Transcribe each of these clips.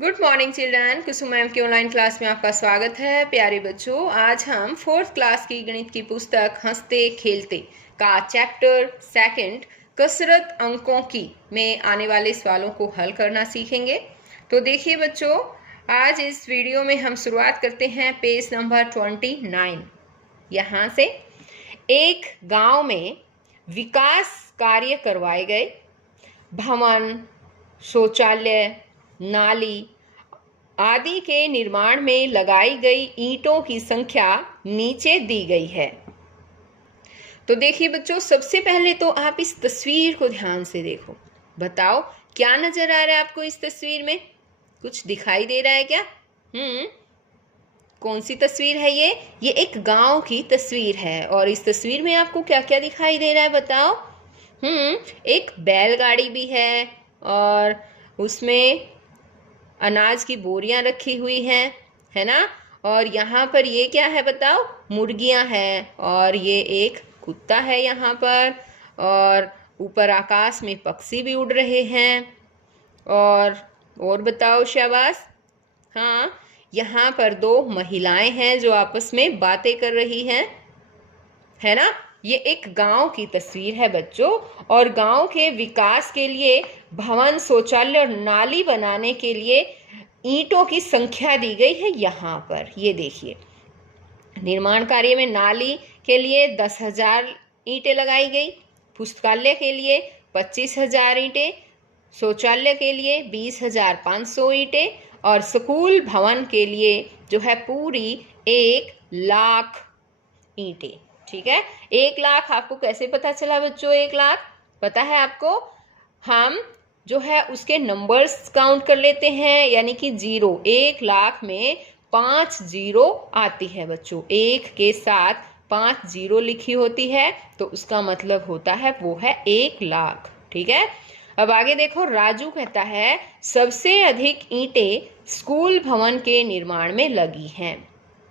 Good morning children. Kusum ma'am की online class में आपका स्वागत है। प्यारे बच्चों, आज हम फोर्थ क्लास की गणित की पुस्तक हंसते खेलते का चैप्टर सेकंड कसरत अंकों की में आने वाले सवालों को हल करना सीखेंगे। तो देखिए बच्चों, आज इस वीडियो में हम शुरुआत करते हैं पेज नंबर 29। यहाँ से एक गांव में विकास कार्य करवाए गए। भवन, शौचालय, नाली आदि के निर्माण में लगाई गई ईंटों की संख्या नीचे दी गई है। तो देखिए बच्चों, सबसे पहले तो आप इस तस्वीर को ध्यान से देखो। बताओ क्या नजर आ रहा है आपको इस तस्वीर में? कुछ दिखाई दे रहा है क्या? कौन सी तस्वीर है ये एक गांव की तस्वीर है। और इस तस्वीर में आपको क्या क्या दिखाई दे रहा है बताओ? एक बैलगाड़ी भी है और उसमें अनाज की बोरियां रखी हुई हैं, है ना। और यहाँ पर ये क्या है बताओ? मुर्गियां हैं और ये एक कुत्ता है यहाँ पर। और ऊपर आकाश में पक्षी भी उड़ रहे हैं। और बताओ शाबाश। हाँ, यहाँ पर दो महिलाएं हैं जो आपस में बातें कर रही हैं, है ना। ये एक गांव की तस्वीर है बच्चों। और गांव के विकास के लिए भवन, शौचालय और नाली बनाने के लिए ईंटों की संख्या दी गई है यहाँ पर। ये देखिए, निर्माण कार्य में नाली के लिए 10,000 ईंटें लगाई गई, पुस्तकालय के लिए 25,000 ईंटें, शौचालय के लिए 20,500 ईंटें और स्कूल भवन के लिए जो है पूरी 1,00,000 ईंटें। ठीक है, 1,00,000 आपको कैसे पता चला बच्चों? 1,00,000 पता है आपको? हम जो है उसके नंबर्स काउंट कर लेते हैं, यानी कि 0। 1,00,000 में 5 जीरो आती है बच्चों। एक के साथ 5 जीरो लिखी होती है तो उसका मतलब होता है वो है 1,00,000। ठीक है, अब आगे देखो। राजू कहता है सबसे अधिक ईंटें स्कूल भवन के निर्माण में लगी हैं।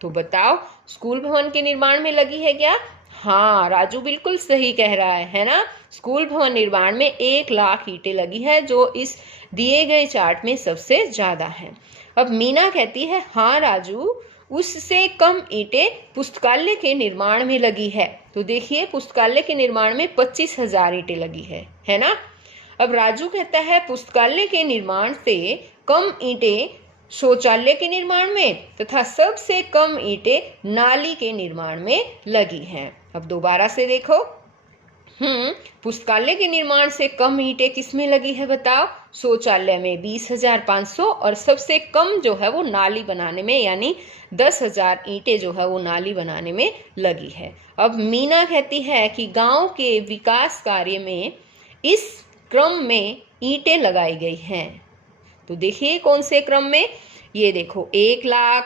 तो बताओ, स्कूल भवन के निर्माण में लगी है क्या? हाँ, राजू बिल्कुल सही कह रहा है ना। स्कूल भवन निर्माण में 1,00,000 ईंटें लगी है, जो इस दिए गए चार्ट में सबसे ज्यादा है। अब मीना कहती है हाँ राजू, उससे कम ईंटें पुस्तकालय के निर्माण में लगी है। तो देखिए, पुस्तकालय के निर्माण में 25,000 ईंटें लगी है ना। अब राजू कहता है पुस्तकालय के निर्माण से कम ईंटें शौचालय के निर्माण में तथा सबसे कम ईंटें नाली के निर्माण में लगी हैं। अब दोबारा से देखो। पुस्तकालय के निर्माण से कम ईंटें किसमें लगी है बताओ? शौचालय में 20,500 और सबसे कम जो है वो नाली बनाने में, यानी 10,000 ईंटें जो है वो नाली बनाने में लगी है। अब मीना कहती है कि गांव के विकास कार्य में इस क्रम में ईंटें लगाई गई हैं। तो देखिए कौन से क्रम में? ये देखो, 1,00,000,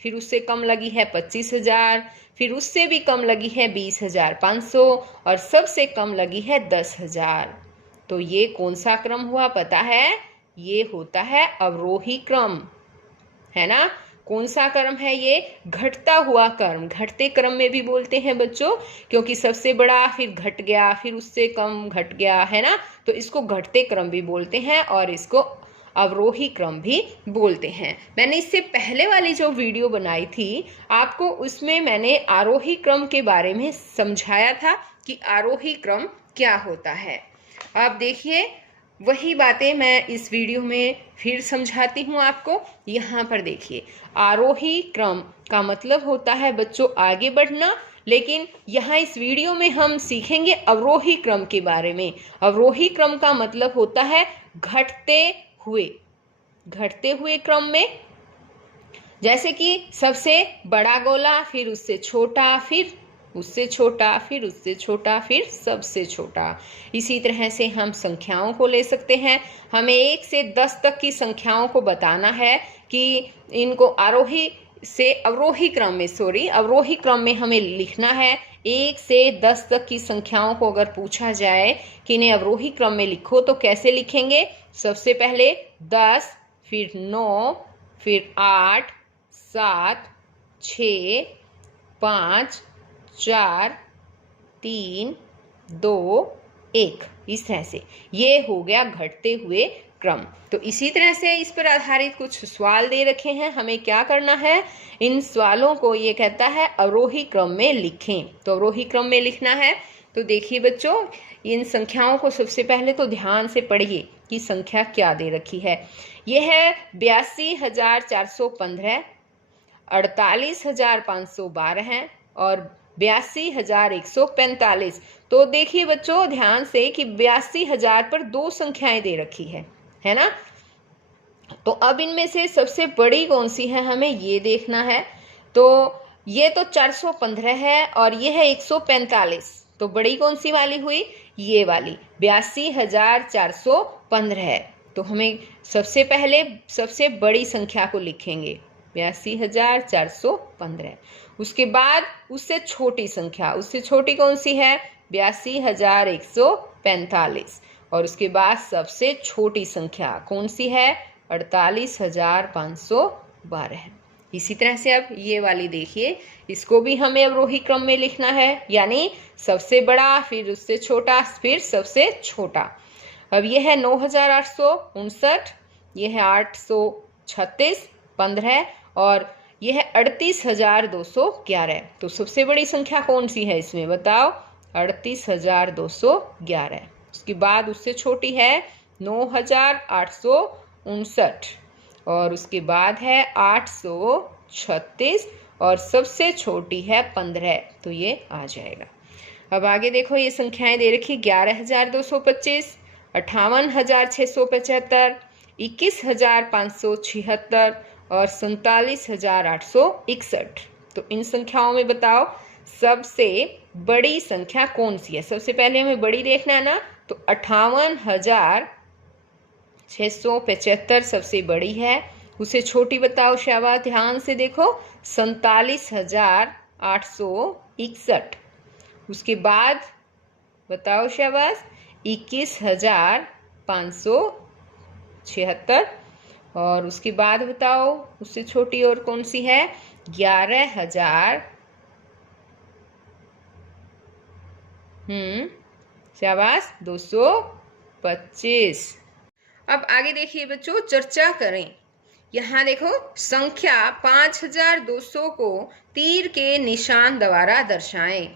फिर उससे कम लगी है 25,000, फिर उससे भी कम लगी है 20,500 और सबसे कम लगी है 10,000। तो ये कौन सा क्रम हुआ पता है? ये होता है अवरोही क्रम, है ना। कौन सा क्रम है ये? घटता हुआ क्रम। घटते क्रम में भी बोलते हैं बच्चों, क्योंकि सबसे बड़ा फिर घट गया, फिर उससे कम घट गया, है ना। तो इसको घटते क्रम भी बोलते हैं और इसको अवरोही क्रम भी बोलते हैं। मैंने इससे पहले वाली जो वीडियो बनाई थी आपको, उसमें मैंने आरोही क्रम के बारे में समझाया था कि आरोही क्रम क्या होता है। अब देखिए, वही बातें मैं इस वीडियो में फिर समझाती हूँ आपको। यहाँ पर देखिए, आरोही क्रम का मतलब होता है बच्चों आगे बढ़ना, लेकिन यहाँ इस वीडियो में हम सीखेंगे अवरोही क्रम के बारे में। अवरोही क्रम का मतलब होता है घटते हुए क्रम में। जैसे कि सबसे बड़ा गोला, फिर उससे छोटा, फिर उससे छोटा, फिर उससे छोटा, फिर सबसे छोटा। इसी तरह से हम संख्याओं को ले सकते हैं। हमें 1 से 10 तक की संख्याओं को बताना है कि इनको अवरोही क्रम में हमें लिखना है। 1 से 10 तक की संख्याओं को अगर पूछा जाए कि इन्हें अवरोही क्रम में लिखो तो कैसे लिखेंगे? सबसे पहले 10, फिर 9, फिर 8, 7, 6, 5, 4, 3, 2, 1। इस तरह से ये हो गया घटते हुए क्रम। तो इसी तरह से इस पर आधारित कुछ सवाल दे रखे हैं, हमें क्या करना है, इन सवालों को ये कहता है अवरोही क्रम में लिखें। तो अवरोही क्रम में लिखना है। तो देखिए बच्चों, इन संख्याओं को सबसे पहले तो ध्यान से पढ़िए कि संख्या क्या दे रखी है। यह है 82,415, 48,512 है और 82,145। तो देखिए बच्चों ध्यान से कि 82,000 पर दो संख्याएं दे रखी है ना। तो अब इनमें से सबसे बड़ी कौन सी है हमें ये देखना है। तो ये तो 415 है और ये है 145। तो बड़ी कौन सी वाली हुई, ये वाली 82,415 है। तो हमें सबसे पहले सबसे बड़ी संख्या को लिखेंगे 82,415। उसके बाद उससे छोटी संख्या, उससे छोटी कौन सी है 82,145। और उसके बाद सबसे छोटी संख्या कौन सी है 48,512 है। इसी तरह से अब ये वाली देखिए, इसको भी हमें अवरोही क्रम में लिखना है, यानी सबसे बड़ा फिर उससे छोटा फिर सबसे छोटा। अब ये है 9,859, ये है 836 15 और ये है 38,211। तो सबसे बड़ी संख्या कौन सी है इसमें बताओ, 38,211। उसके बाद उससे छोटी है 9,859 और उसके बाद है 836 और सबसे छोटी है 15। तो ये आ जाएगा। अब आगे देखो, ये संख्याएं दे रखी 11,225, 58,675, 21,576 और 47,861। तो इन संख्याओं में बताओ सबसे बड़ी संख्या कौन सी है। सबसे पहले हमें बड़ी देखना है ना, तो 58,675 सबसे बड़ी है। उसे छोटी बताओ, शाबाश ध्यान से देखो, 47,861। उसके बाद बताओ शाबाश 21,576 और उसके बाद बताओ उससे छोटी और कौन सी है 11,000। शाबाश 225। अब आगे देखिए बच्चों, चर्चा करें। यहाँ देखो संख्या 5,200 को तीर के निशान द्वारा दर्शाएं।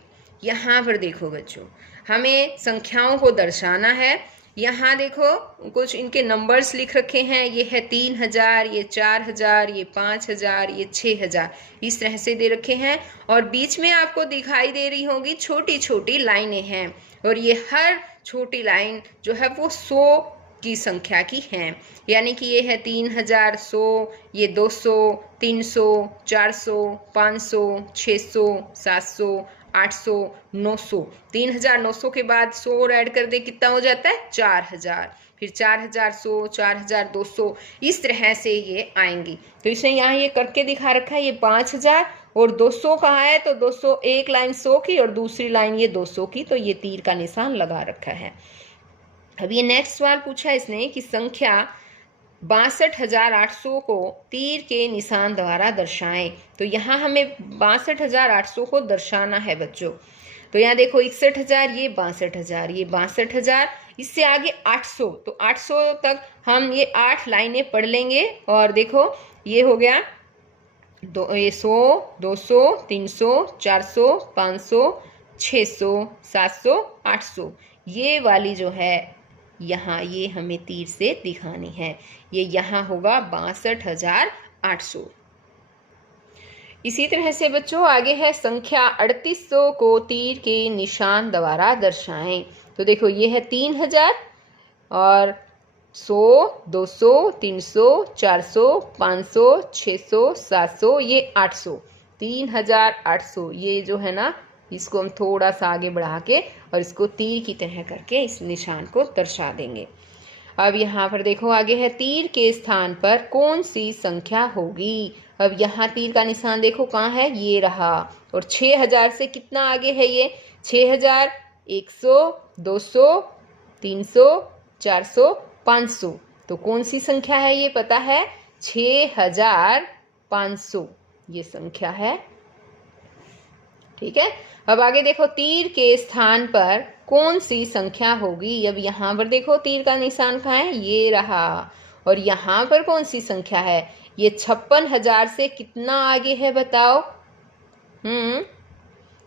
यहाँ पर देखो बच्चों, हमें संख्याओं को दर्शाना है। यहाँ देखो कुछ इनके नंबर्स लिख रखे हैं, ये है 3,000, ये 4,000, ये 5,000, ये 6,000, इस तरह से दे रखे हैं। और बीच में आपको दिखाई दे रही होंगी छोटी छोटी लाइनें हैं और ये हर छोटी लाइन जो है वो 100 की संख्या की हैं। यानी कि ये है 3,000, 100, ये 200, 300, 400, 500, 600, 700, 800, 900। 3,900 के बाद 100 और ऐड कर दे, कितना हो जाता है 4,000। फिर 4,100, 4,200, इस तरह से ये आएंगी। तो इसने यहाँ ये करके दिखा रखा है, ये 5,000 और 200 कहाँ है, तो 200 एक लाइन 100 की और दूसरी लाइन ये 200 की, तो ये तीर का निशान लगा रखा है। अब ये नेक्स्ट सवाल पूछा इसने कि संख्या 62,800 को तीर के निशान द्वारा दर्शाएं। तो यहाँ हमें 62,800 को दर्शाना है बच्चों। तो यहाँ देखो 61,000, ये 62,000, ये 62,000, इससे आगे 800। तो 800 तक हम ये 8 लाइनें पढ़ लेंगे। और देखो ये हो गया ये 100, 200, 300, 400, 500, 600, 700, 800, ये वाली जो है यहाँ ये हमें तीर से दिखानी है। ये यहाँ होगा 62,800। इसी तरह से बच्चों आगे है संख्या 3800 को तीर के निशान द्वारा दर्शाएं। तो देखो ये है 3,000 और 100, 200, 300, 400, 500, 600, 700, ये 800, 3,800। ये जो है ना, इसको हम थोड़ा सा आगे बढ़ा के और इसको तीर की तरह करके इस निशान को दर्शा देंगे। अब यहाँ पर देखो आगे है तीर के स्थान पर कौन सी संख्या होगी। अब यहाँ तीर का निशान देखो कहाँ है, ये रहा। और 6,000 से कितना आगे है ये 6,000, 100, 200, 300, 400, 500। तो कौन सी संख्या है ये पता है, 6,500 ये संख्या है। ठीक है। अब आगे देखो, तीर के स्थान पर कौन सी संख्या होगी। अब यहाँ पर देखो तीर का निशान कहाँ है, ये रहा। और यहाँ पर कौन सी संख्या है, ये 56,000 से कितना आगे है बताओ।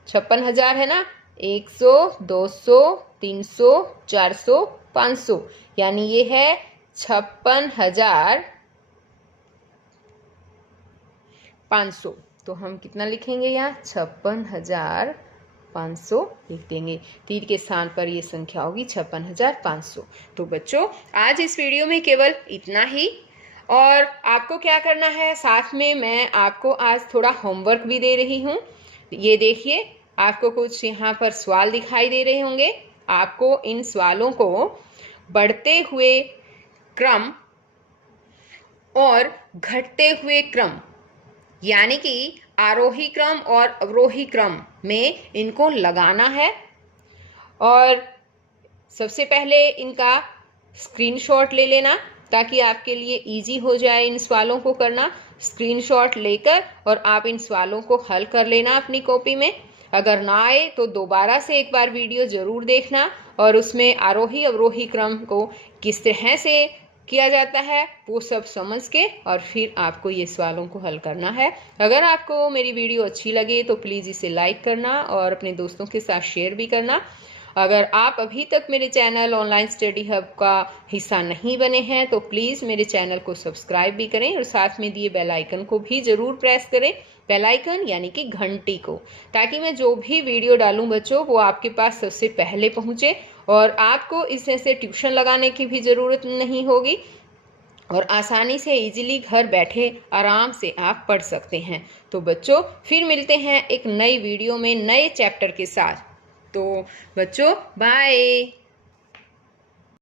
56,000 है ना। 100, 200, 300, 400, 500, यानी ये है 56,500। तो हम कितना लिखेंगे यहाँ, 56,500 लिख देंगे। तीर के स्थान पर ये संख्या होगी 56,500। तो बच्चों आज इस वीडियो में केवल इतना ही। और आपको क्या करना है, साथ में मैं आपको आज थोड़ा होमवर्क भी दे रही हूँ। ये देखिए, आपको कुछ यहाँ पर सवाल दिखाई दे रहे होंगे। आपको इन सवालों को बढ़ते हुए क्रम और घटते हुए क्रम, यानी कि आरोही क्रम और अवरोही क्रम में इनको लगाना है। और सबसे पहले इनका स्क्रीनशॉट ले लेना, ताकि आपके लिए इजी हो जाए इन सवालों को करना। स्क्रीनशॉट लेकर और आप इन सवालों को हल कर लेना अपनी कॉपी में। अगर ना आए तो दोबारा से एक बार वीडियो ज़रूर देखना, और उसमें आरोही अवरोही क्रम को किस तरह से किया जाता है वो सब समझ के, और फिर आपको ये सवालों को हल करना है। अगर आपको मेरी वीडियो अच्छी लगे तो प्लीज़ इसे लाइक करना और अपने दोस्तों के साथ शेयर भी करना। अगर आप अभी तक मेरे चैनल ऑनलाइन स्टडी हब का हिस्सा नहीं बने हैं तो प्लीज़ मेरे चैनल को सब्सक्राइब भी करें, और साथ में दिए बेल आइकन को भी ज़रूर प्रेस करें। बेल आइकन यानी कि घंटी को, ताकि मैं जो भी वीडियो डालूं बच्चों वो आपके पास सबसे पहले पहुंचे, और आपको इसमें से ट्यूशन लगाने की भी ज़रूरत नहीं होगी, और आसानी से इजीली घर बैठे आराम से आप पढ़ सकते हैं। तो बच्चों फिर मिलते हैं एक नई वीडियो में नए चैप्टर के साथ। तो बच्चों बाय।